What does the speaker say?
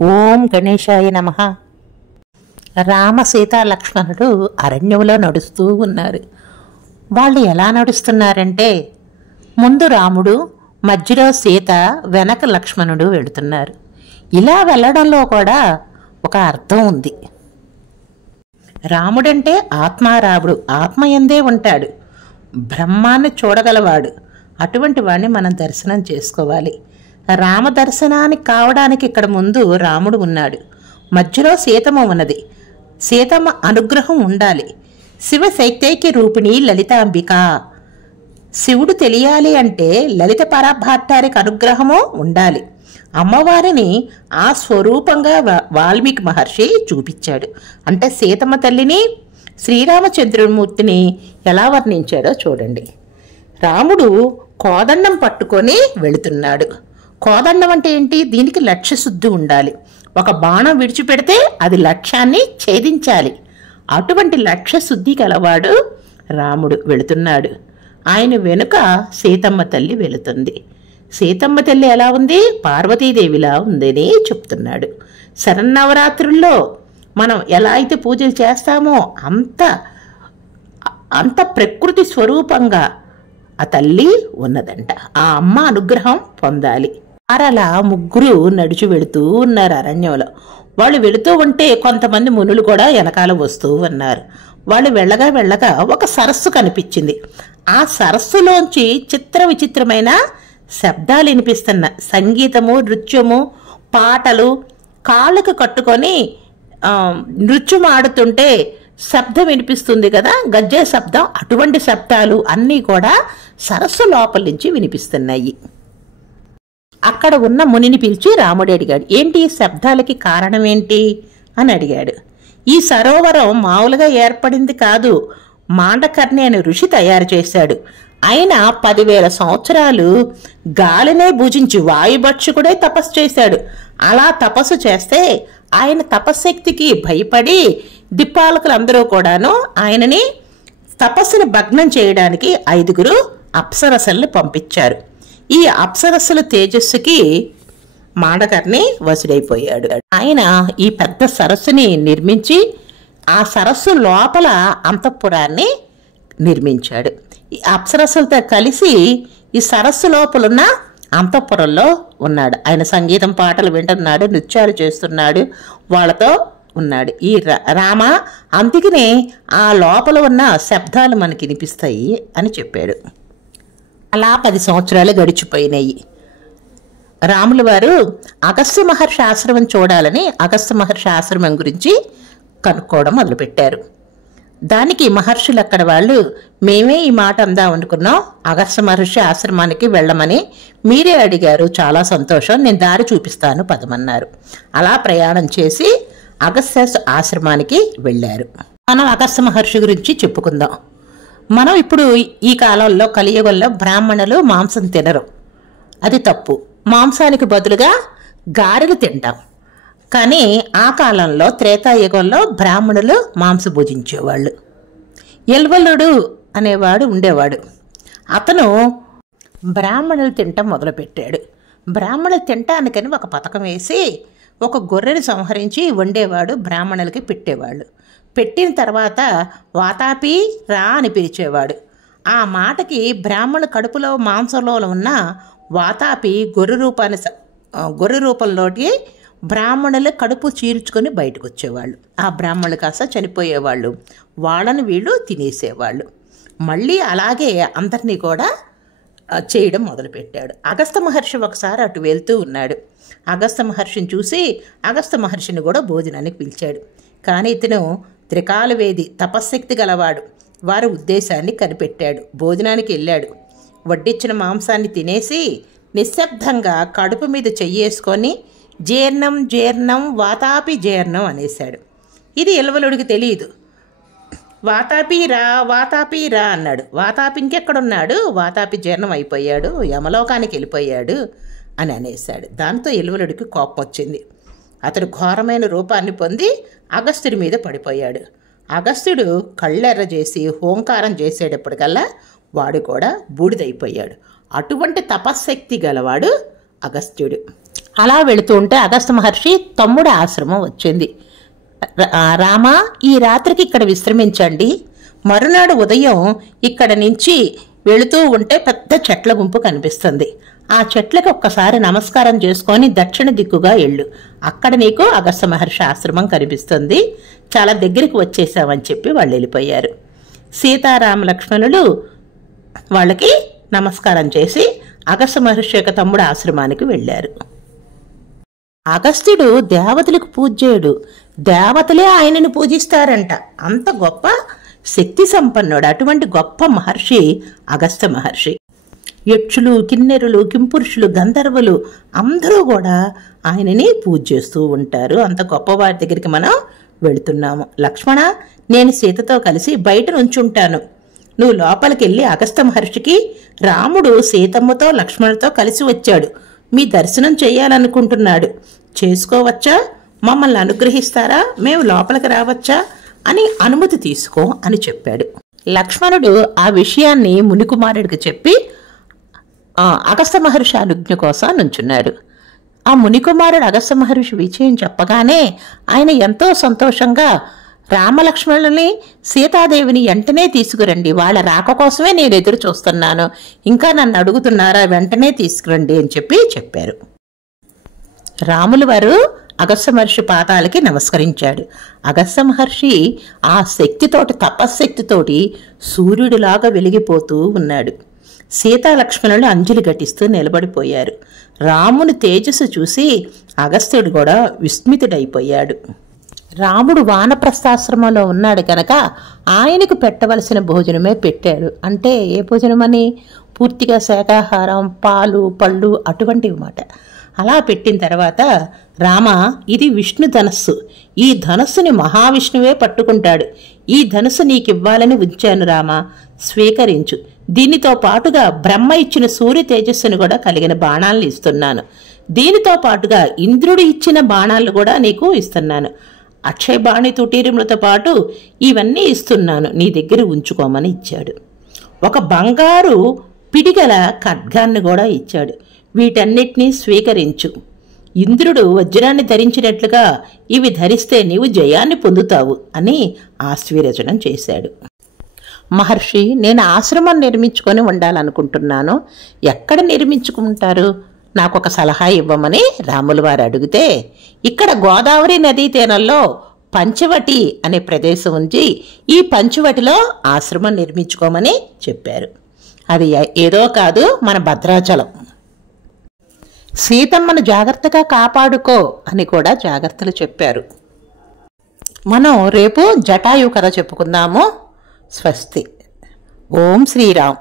ఓం గణేశాయ నమః. రామ సీతా లక్ష్మణుడు అరణ్యంలో నడుస్తూ ఉన్నారు. వాళ్ళు ఎలా నడుస్తున్నారంటే ముందు రాముడు, మధ్యలో సీత, వెనక లక్ష్మణుడు వెళుతున్నారు. ఇలా వెళ్ళడంలో కూడా ఒక అర్థం ఉంది. రాముడంటే ఆత్మారాముడు, ఆత్మయందే ఉంటాడు, బ్రహ్మాన్ని చూడగలవాడు. అటువంటి వాడిని మనం దర్శనం చేసుకోవాలి. రామ దర్శనానికి కావడానికి ఇక్కడ ముందు రాముడు ఉన్నాడు, మధ్యలో సీతమ్మ ఉన్నది. సీతమ్మ అనుగ్రహం ఉండాలి. శివ శైత్యైక్య రూపిణి లలితాంబిక. శివుడు తెలియాలి అంటే లలిత పరభట్టారికి అనుగ్రహము ఉండాలి. అమ్మవారిని ఆ స్వరూపంగా వాల్మీకి మహర్షి చూపించాడు. అంటే సీతమ్మ తల్లిని, శ్రీరామచంద్రమూర్తిని ఎలా వర్ణించాడో చూడండి. రాముడు కోదండం పట్టుకొని వెళుతున్నాడు. కోదండం అంటే ఏంటి? దీనికి లక్ష్యశుద్ధి ఉండాలి. ఒక బాణం విడిచిపెడితే అది లక్ష్యాన్ని ఛేదించాలి. అటువంటి లక్ష్యశుద్ధి గలవాడు రాముడు వెళుతున్నాడు. ఆయన వెనుక సీతమ్మ తల్లి వెళుతుంది. సీతమ్మ తల్లి ఎలా ఉంది? పార్వతీదేవిలా ఉందని చెప్తున్నాడు. శరన్నవరాత్రుల్లో మనం ఎలా అయితే పూజలు చేస్తామో అంత ప్రకృతి స్వరూపంగా ఆ తల్లి ఉన్నదంట. ఆ అమ్మ అనుగ్రహం పొందాలి. అలా ముగ్గురు నడిచి వెళుతూ ఉన్నారు అరణ్యంలో. వాళ్ళు వెళుతూ ఉంటే కొంతమంది మునులు కూడా వెనకాల వస్తూ ఉన్నారు. వాళ్ళు వెళ్ళగా వెళ్ళగా ఒక సరస్సు కనిపించింది. ఆ సరస్సులోంచి చిత్ర విచిత్రమైన శబ్దాలు వినిపిస్తున్న సంగీతము, నృత్యము, పాటలు. కాళ్ళకు కట్టుకొని నృత్యం ఆడుతుంటే శబ్దం వినిపిస్తుంది కదా, గజ్జే శబ్దం. అటువంటి శబ్దాలు అన్నీ కూడా సరస్సు లోపల నుంచి వినిపిస్తున్నాయి. అక్కడ ఉన్న మునిని పిలిచి రాముడు అడిగాడు, ఏంటి ఈ శబ్దాలకి కారణం ఏంటి అని అడిగాడు. ఈ సరోవరం మామూలుగా ఏర్పడింది కాదు, మాండకర్ణి అనే ఋషి తయారు చేశాడు. ఆయన 10,000 సంవత్సరాలు గాలినే భుజించి వాయుభక్షకుడే తపస్సు చేశాడు. అలా తపస్సు చేస్తే ఆయన తపశ్శక్తికి భయపడి దిక్పాలకులందరూ కూడాను ఆయనని తపస్సుని భగ్నం చేయడానికి 5 అప్సరసల్ని పంపించారు. ఈ అప్సరస్సుల తేజస్సుకి మాండకర్ణి వసుడైపోయాడు. ఆయన ఈ పెద్ద సరస్సుని నిర్మించి ఆ సరస్సు లోపల అంతఃపురాన్ని నిర్మించాడు. ఈ అప్సరస్సులతో కలిసి ఈ సరస్సు లోపలున్న అంతఃపురంలో ఉన్నాడు. ఆయన సంగీతం, పాటలు వింటున్నాడు, నృత్యాలు చేస్తున్నాడు, వాళ్ళతో ఉన్నాడు. ఈ రామ అందుకనే ఆ లోపల ఉన్న శబ్దాలు మనకి వినిపిస్తాయి అని చెప్పాడు. అలా 10 సంవత్సరాలు గడిచిపోయినాయి. రాముల వారు అగస్త్య మహర్షి ఆశ్రమం చూడాలని అగస్త్య మహర్షి ఆశ్రమం గురించి కనుక్కోవడం మొదలుపెట్టారు. దానికి మహర్షులు అక్కడ వాళ్ళు, మేమే ఈ మాట అందాం అనుకున్నాం, అగస్త్య మహర్షి ఆశ్రమానికి వెళ్ళమని మీరే అడిగారు, చాలా సంతోషం, నేను దారి చూపిస్తాను పదమన్నారు. అలా ప్రయాణం చేసి అగస్త్య ఆశ్రమానికి వెళ్ళారు. మనం అగస్త్య మహర్షి గురించి చెప్పుకుందాం. మనం ఇప్పుడు ఈ కాలంలో కలియుగంలో బ్రాహ్మణులు మాంసం తినరు, అది తప్పు. మాంసానికి బదులుగా గారెలు తింటాం. కానీ ఆ కాలంలో త్రేతాయుగంలో బ్రాహ్మణులు మాంసం భుజించేవాళ్ళు. ఎల్వలుడు అనేవాడు ఉండేవాడు. అతను బ్రాహ్మణులు తినటం మొదలుపెట్టాడు. బ్రాహ్మణులు తినటానికని ఒక పథకం వేసి ఒక గొర్రెని సంహరించి వండేవాడు, బ్రాహ్మణులకి పెట్టేవాళ్ళు. పెట్టిన తర్వాత వాతాపి రా అని పిలిచేవాడు. ఆ మాటకి బ్రాహ్మణ కడుపులో మాంసంలో ఉన్న వాతాపి గొర్రె రూపంలోకి బ్రాహ్మణులు కడుపు చీల్చుకొని బయటకు వచ్చేవాళ్ళు. ఆ బ్రాహ్మణులు కాస్త చనిపోయేవాళ్ళు, వాళ్ళని వీళ్ళు తినేసేవాళ్ళు. మళ్ళీ అలాగే అందరినీ కూడా చేయడం మొదలుపెట్టాడు. అగస్త్య మహర్షి ఒకసారి అటు వెళ్తూ ఉన్నాడు. అగస్త్య మహర్షిని చూసి అగస్త్య మహర్షిని కూడా భోజనానికి పిలిచాడు. కానీ ఇతను త్రికాలవేది, తపశ్శక్తి గలవాడు. వారి ఉద్దేశాన్ని కనిపెట్టాడు. భోజనానికి వెళ్ళాడు. వడ్డించిన మాంసాన్ని తినేసి నిశ్శబ్దంగా కడుపు మీద చెయ్యేసుకొని జీర్ణం జీర్ణం వాతాపి జీర్ణం అనేశాడు. ఇది ఎల్వలుడికి తెలియదు. వాతాపి రా అన్నాడు. వాతాపి ఇంకెక్కడున్నాడు? వాతాపి జీర్ణం అయిపోయాడు, యమలోకానికి వెళ్ళిపోయాడు అని అనేశాడు. దాంతో ఎల్వలుడికి కోపం వచ్చింది. అతడు ఘోరమైన రూపాన్ని పొంది అగస్త్యుడి మీద పడిపోయాడు. అగస్త్యుడు కళ్ళెర్ర చేసి హోంకారం చేసేటప్పటికల్లా వాడు కూడా బూడిదైపోయాడు. అటువంటి తపశ్శక్తి గలవాడు అగస్త్యుడు. అలా వెళుతూ ఉంటే అగస్త్య మహర్షి తమ్ముడి ఆశ్రమం వచ్చింది. రామా, ఈ రాత్రికి ఇక్కడ విశ్రమించండి. మరునాడు ఉదయం ఇక్కడ నుంచి వెళుతూ ఉంటే పెద్ద చెట్ల గుంపు కనిపిస్తుంది. ఆ చెట్లకు ఒక్కసారి నమస్కారం చేసుకొని దక్షిణ దిక్కుగా వెళ్ళు. అక్కడ నీకు అగస్త్య మహర్షి ఆశ్రమం కనిపిస్తుంది. చాలా దగ్గరికి వచ్చేసామని చెప్పి వాళ్ళు వెళ్ళిపోయారు. సీతారామ లక్ష్మణులు వాళ్ళకి నమస్కారం చేసి అగస్త్య మహర్షి యొక్క తమ్ముడు ఆశ్రమానికి వెళ్ళారు. అగస్త్యుడు దేవతలకు పూజ చేయడు, దేవతలే ఆయనను పూజిస్తారంట. అంత గొప్ప శక్తి సంపన్నుడు. అటువంటి గొప్ప మహర్షి అగస్త్య మహర్షి. యక్షులు, కిన్నెరులు, కింపురుషులు, గంధర్వులు అందరూ కూడా ఆయనని పూజ చేస్తూ ఉంటారు. అంత గొప్పవారి దగ్గరికి మనం వెళుతున్నాము. లక్ష్మణ, నేను సీతతో కలిసి బయట నుంచుంటాను. నువ్వు లోపలికి వెళ్ళి అగస్త్య మహర్షికి రాముడు సీతమ్మతో లక్ష్మణుడితో కలిసి వచ్చాడు, మీ దర్శనం చేయాలనుకుంటున్నాడు, చేసుకోవచ్చా? మమ్మల్ని అనుగ్రహిస్తారా? మేము లోపలికి రావచ్చా అని అనుమతి తీసుకో అని చెప్పాడు. లక్ష్మణుడు ఆ విషయాన్ని మునికుమారుడికి చెప్పి అగస్త్య మహర్షి అనుజ్ఞ కోసం నుంచున్నాడు. ఆ మునికుమారుడు అగస్త్య మహర్షి విషయం చెప్పగానే ఆయన ఎంతో సంతోషంగా రామలక్ష్మణుని, సీతాదేవిని వెంటనే తీసుకురండి, వాళ్ళ రాక కోసమే నేను ఎదురు చూస్తున్నాను, ఇంకా నన్ను అడుగుతున్నారా, వెంటనే తీసుకురండి అని చెప్పారు. రాములు వారు అగస్త్య మహర్షి పాదాలకి నమస్కరించాడు. అగస్త్య మహర్షి ఆ శక్తితోటి, తపశ్శక్తితోటి సూర్యుడిలాగా వెలిగిపోతూ ఉన్నాడు. సీతాలక్ష్మణులు అంజలి ఘటిస్తూ నిలబడిపోయారు. రాముని తేజస్సు చూసి అగస్త్యుడు కూడా విస్మితుడైపోయాడు. రాముడు వానప్రస్థాశ్రమంలో ఉన్నాడు కనుక ఆయనకు పెట్టవలసిన భోజనమే పెట్టాడు. అంటే ఏ భోజనమని? పూర్తిగా శాకాహారం, పాలు, పళ్ళు అటువంటివి మాట. అలా పెట్టిన తర్వాత, రామ, ఇది విష్ణు ధనస్సు, ఈ ధనస్సుని మహావిష్ణువే పట్టుకుంటాడు, ఈ ధనుస్సు నీకివ్వాలని ఉంచాను రామ, స్వీకరించు. దీనితో పాటుగా బ్రహ్మ ఇచ్చిన సూర్య తేజస్సును కూడా కలిగిన బాణాలను ఇస్తున్నాను. దీనితో పాటుగా ఇంద్రుడు ఇచ్చిన బాణాలు కూడా నీకు ఇస్తున్నాను. అక్షయబాణి తుటీరములతో పాటు ఇవన్నీ ఇస్తున్నాను, నీ దగ్గర ఉంచుకోమని ఇచ్చాడు. ఒక బంగారు పిడిగల ఖడ్గాన్ని కూడా ఇచ్చాడు. వీటన్నిటినీ స్వీకరించు. ఇంద్రుడు వజ్రాన్ని ధరించినట్లుగా ఇవి ధరిస్తే నీవు జయాన్ని పొందుతావు అని ఆశీర్వచనం చేశాడు. మహర్షి, నేను ఆశ్రమం నిర్మించుకొని ఉండాలనుకుంటున్నాను, ఎక్కడ నిర్మించుకుంటారు? నాకు ఒక సలహా ఇవ్వమని రాముల వారు అడిగితే, ఇక్కడ గోదావరి నదీ తీరంలో పంచవటి అనే ప్రదేశం ఉంది, ఈ పంచవటిలో ఆశ్రమం నిర్మించుకోమని చెప్పారు. అది ఏదో కాదు, మన భద్రాచలం. సీతమ్మను జాగ్రత్తగా కాపాడుకో అని కూడా జాగ్రత్తలు చెప్పారు. మనం రేపు జటాయు కథ చెప్పుకుందాము. స్వస్తి. ఓం శ్రీరామ్.